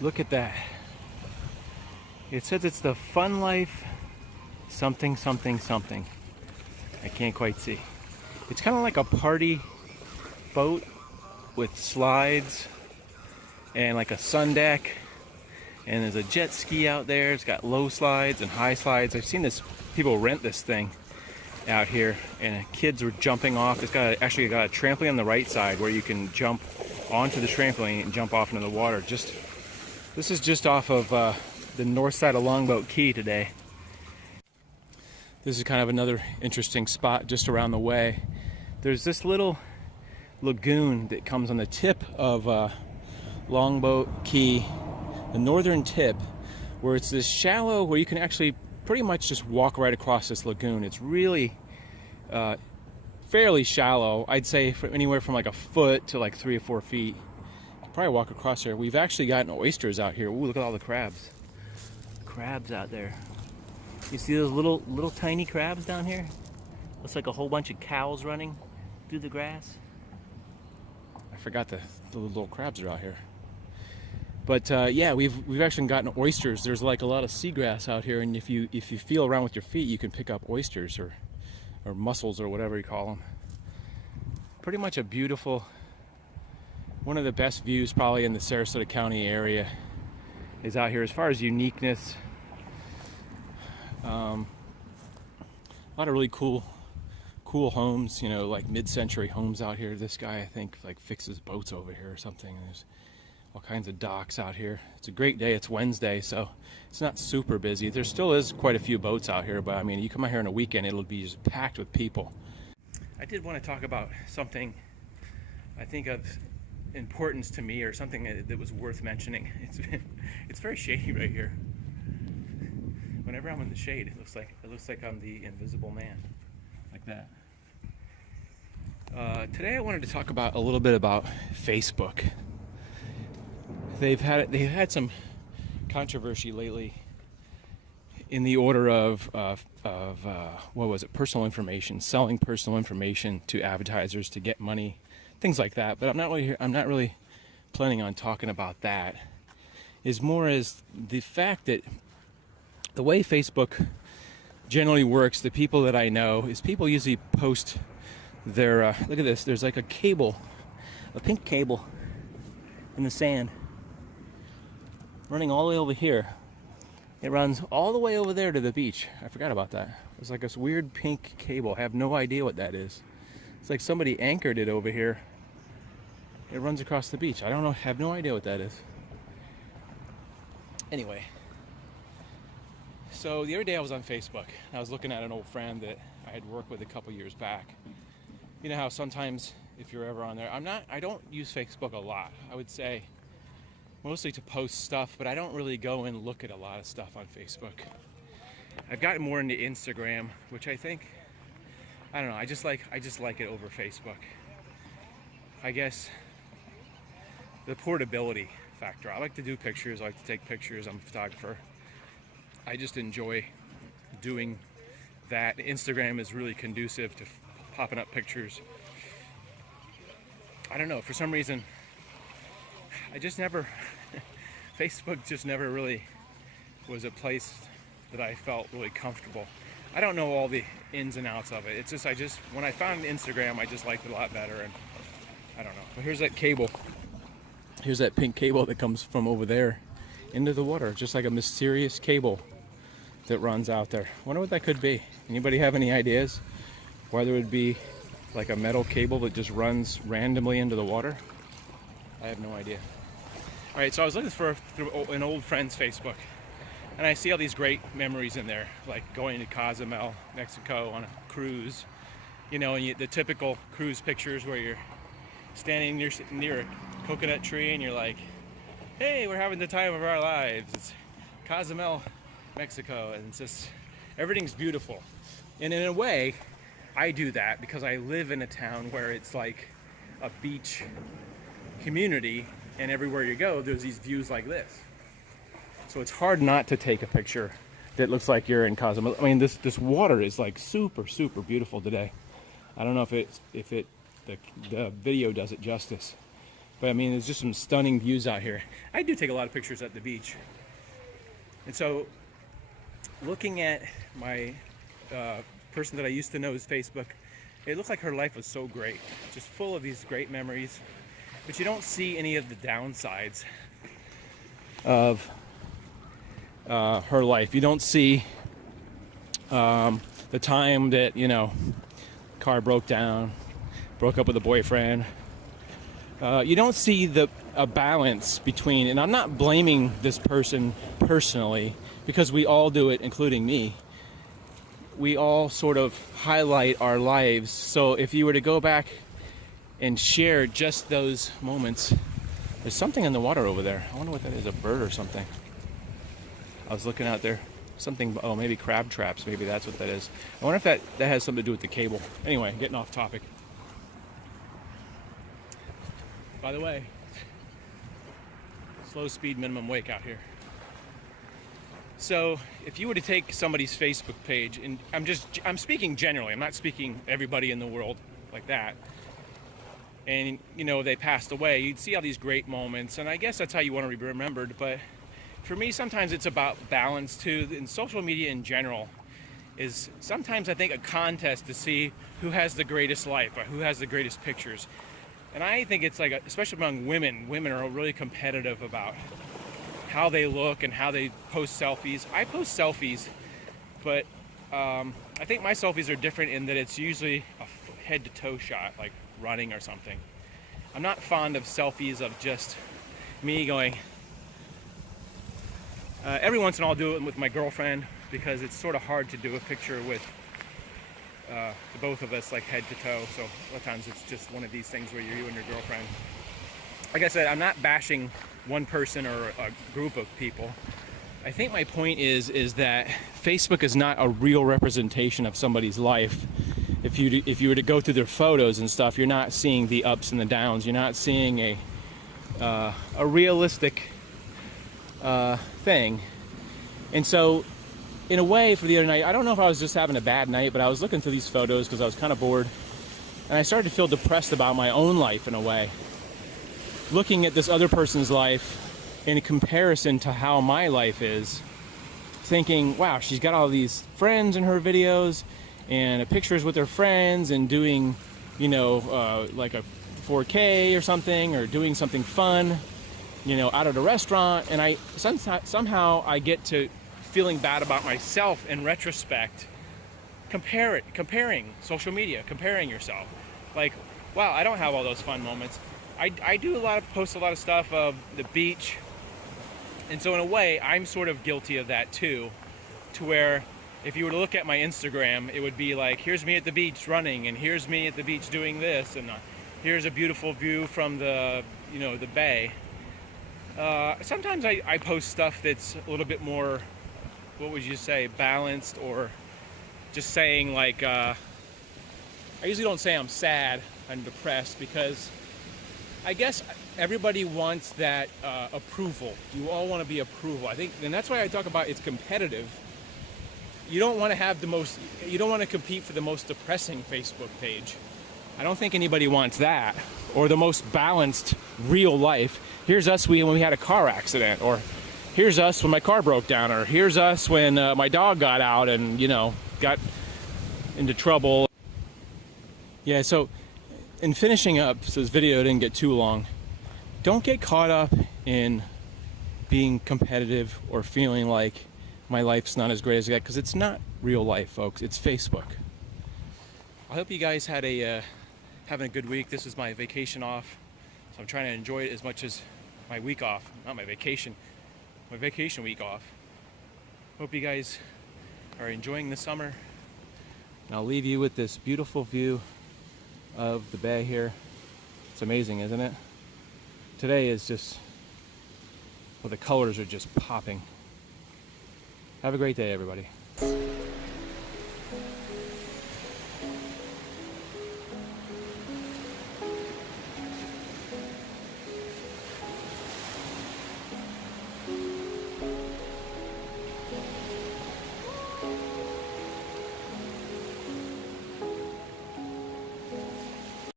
Look at that. It says it's the Fun Life something something something. I can't quite see. It's kind of like a party boat with slides and like a sun deck, and there's a jet ski out there. It's got low slides and high slides. I've seen this, people rent this thing out here, and kids were jumping off. It's actually got a trampoline on the right side where you can jump onto the trampoline and jump off into the water. This is just off of the north side of Longboat Key today. This is kind of another interesting spot just around the way. There's this little lagoon that comes on the tip of Longboat Key, the northern tip, where it's this shallow, where you can actually pretty much just walk right across this lagoon. It's really fairly shallow. I'd say anywhere from like a foot to like 3 or 4 feet. You can probably walk across there. We've actually gotten oysters out here. Ooh, look at all the crabs. Crabs out there. You see those little tiny crabs down here? Looks like a whole bunch of cows running through the grass. I forgot the little crabs are out here. But yeah, we've actually gotten oysters. There's like a lot of seagrass out here, and if you feel around with your feet, you can pick up oysters or mussels or whatever you call them. Pretty much a beautiful, one of the best views probably in the Sarasota County area is out here as far as uniqueness. A lot of really cool homes, you know, like mid-century homes out here. This guy, I think, like fixes boats over here or something. And there's all kinds of docks out here. It's a great day. It's Wednesday, so it's not super busy. There still is quite a few boats out here, but I mean, you come out here on a weekend, it'll be just packed with people. I did want to talk about something I think of importance to me, or something that was worth mentioning. It's very shady right here. Whenever I'm in the shade, it looks like I'm the Invisible Man, like that. Today I wanted to talk about a little bit about Facebook. They've had some controversy lately in the order of what was it? Personal information, selling personal information to advertisers to get money, things like that. But I'm not really planning on talking about that. Is more as the fact that the way Facebook generally works, the people that I know, is people usually post their look at this. There's like a cable, a pink cable in the sand, running all the way over here. It runs all the way over there to the beach. I forgot about that. It's like this weird pink cable. I have no idea what that is. It's like somebody anchored it over here. It runs across the beach. I don't know, have no idea what that is. Anyway, so the other day I was on Facebook. I was looking at an old friend that I had worked with a couple years back. You know how sometimes if you're ever on there, I don't use Facebook a lot. I would say mostly to post stuff, but I don't really go and look at a lot of stuff on Facebook. I've gotten more into Instagram, which I think, I don't know, I just like it over Facebook. I guess the portability factor. I like to do pictures, I like to take pictures, I'm a photographer. I just enjoy doing that. Instagram is really conducive to popping up pictures. I don't know, for some reason, Facebook just never really was a place that I felt really comfortable. I don't know all the ins and outs of it. It's just, when I found Instagram, I just liked it a lot better, and I don't know. But here's that cable. Here's that pink cable that comes from over there into the water, just like a mysterious cable that runs out there. Wonder what that could be. Anybody have any ideas? Whether it would be like a metal cable that just runs randomly into the water? I have no idea. All right, so I was looking through an old friend's Facebook, and I see all these great memories in there, like going to Cozumel, Mexico on a cruise, you know, and the typical cruise pictures where you're standing near a coconut tree and you're like, hey, we're having the time of our lives. It's Cozumel, Mexico, and it's just, everything's beautiful. And in a way, I do that because I live in a town where it's like a beach community, and everywhere you go, there's these views like this. So it's hard not to take a picture that looks like you're in Cozumel. I mean, this water is like super, super beautiful today. I don't know if the video does it justice. But I mean, there's just some stunning views out here. I do take a lot of pictures at the beach. And so, looking at my person that I used to know's Facebook, it looked like her life was so great, just full of these great memories. But you don't see any of the downsides of her life. You don't see the time that, you know, car broke down, broke up with a boyfriend. You don't see a balance between, and I'm not blaming this person personally, because we all do it, including me. We all sort of highlight our lives. So if you were to go back and share just those moments, there's something in the water over there. I wonder what that is, a bird or something. I was looking out there. Something, oh, maybe crab traps. Maybe that's what that is. I wonder if that has something to do with the cable. Anyway, getting off topic. By the way, slow speed minimum wake out here. So if you were to take somebody's Facebook page, and I'm speaking generally, I'm not speaking everybody in the world like that, and you know, they passed away, you'd see all these great moments, and I guess that's how you want to be remembered. But for me, sometimes it's about balance too. In social media in general is sometimes, I think, a contest to see who has the greatest life or who has the greatest pictures. And I think it's like, especially among women are really competitive about how they look and how they post selfies. I post selfies, but I think my selfies are different in that it's usually a head to toe shot, like running or something. I'm not fond of selfies of just me going. Every once in a while I'll do it with my girlfriend, because it's sort of hard to do a picture with the both of us, like head to toe. So a lot of times it's just one of these things where you're you and your girlfriend. Like I said, I'm not bashing one person or a group of people. I think my point is that Facebook is not a real representation of somebody's life. If you were to go through their photos and stuff, you're not seeing the ups and the downs. You're not seeing a realistic thing. And so, in a way, for the other night, I don't know if I was just having a bad night, but I was looking through these photos because I was kind of bored, and I started to feel depressed about my own life in a way. Looking at this other person's life in comparison to how my life is, thinking, wow, she's got all these friends in her videos and pictures with her friends and doing, you know, like a 4K or something, or doing something fun, you know, out at a restaurant. And I somehow I get to feeling bad about myself in retrospect, comparing social media, comparing yourself. Like, wow, I don't have all those fun moments. I do post a lot of stuff of the beach, and so in a way I'm sort of guilty of that too, to where if you were to look at my Instagram, it would be like, here's me at the beach running, and here's me at the beach doing this, and here's a beautiful view from the, you know, the bay. Sometimes I post stuff that's a little bit more, what would you say, balanced, or just saying like, I usually don't say I'm sad, I'm depressed, because I guess everybody wants that approval. You all want to be approval. I think, and that's why I talk about it's competitive. You don't want to have you don't want to compete for the most depressing Facebook page. I don't think anybody wants that, or the most balanced real life. Here's us when we had a car accident, or here's us when my car broke down, or here's us when my dog got out and, you know, got into trouble. Yeah, so in finishing up, so this video didn't get too long, don't get caught up in being competitive or feeling like my life's not as great as that, because it's not real life, folks. It's Facebook. I hope you guys had having a good week. This is my vacation off, so I'm trying to enjoy it as much as my week off. Not my vacation week off. Hope you guys are enjoying the summer. And I'll leave you with this beautiful view of the bay here. It's amazing, isn't it? Today is just, well, the colors are just popping. Have a great day, everybody.